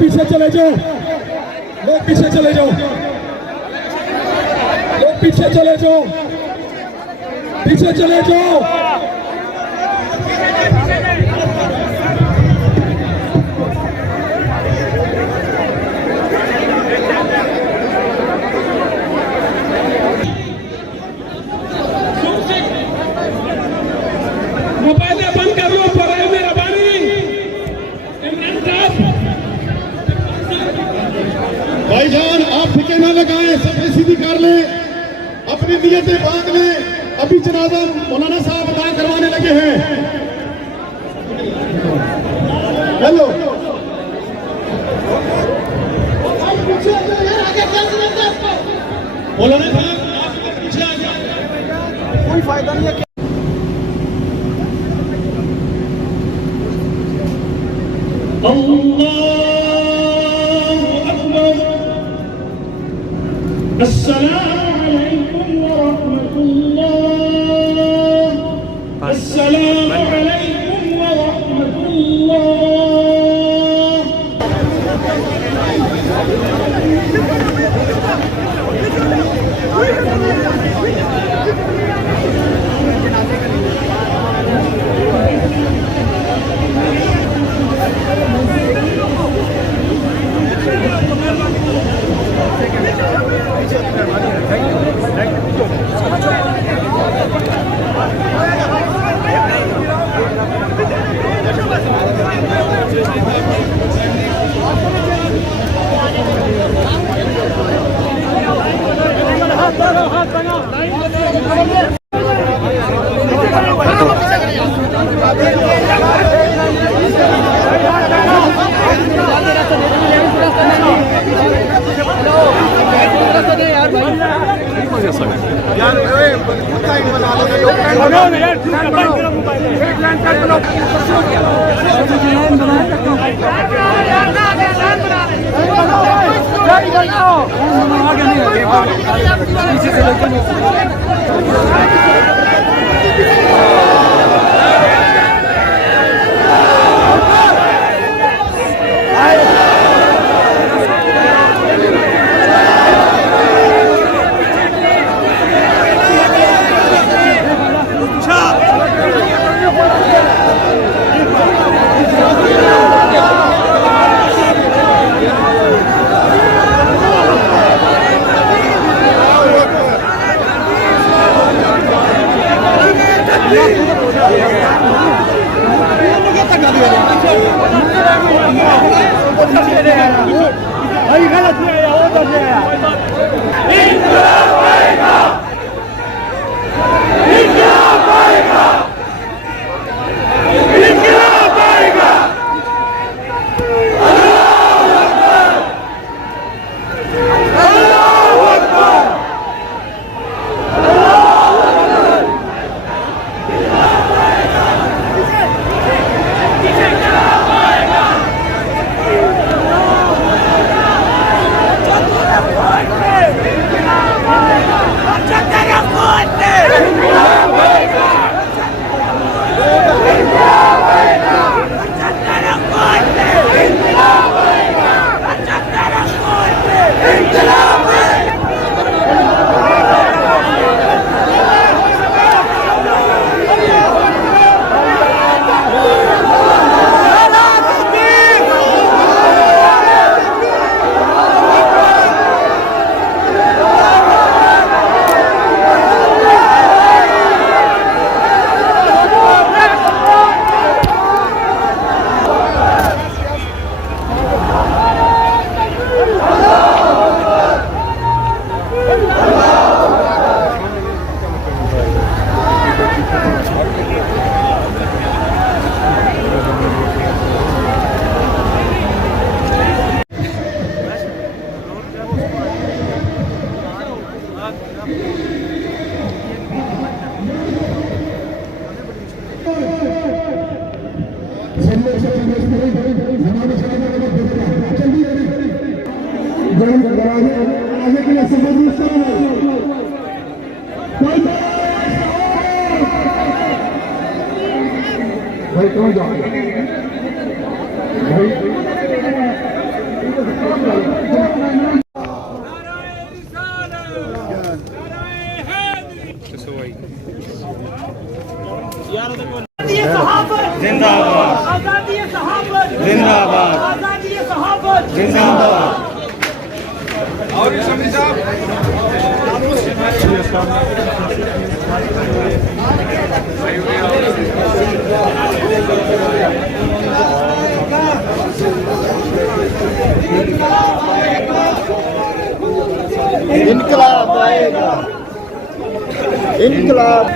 पीछे चले जाओ, लोग पीछे चले जाओ, लोग पीछे चले जाओ, पीछे चले जाओ। मोबाइल बंद कर लो, पढ़ाई मेरा बारी। इमरान साहब, भाईजान आप फिक्र न लगाएं, सफाई सीधी कर लें, अपनी नीयतें बांध लें। अभी जनाजा मौलाना साहब अदा करवाने लगे हैं। हेलो मौलाना साहब आप पीछे आ जाए, कोई फायदा नहीं है। अल्लाहु अकबर। अस्सलामु अलैकुम व रहमतुल्लाह। अस्सलामु अलैकुम व रहमतुल्लाह। भाई कौन जाओगे भाई जिंदाबाद आजादी सहाबत जिंदाबाद आजादी सहाबत जिंदाबाद। और असम्बली साहब इनकलाब आएगा, इनकलाब।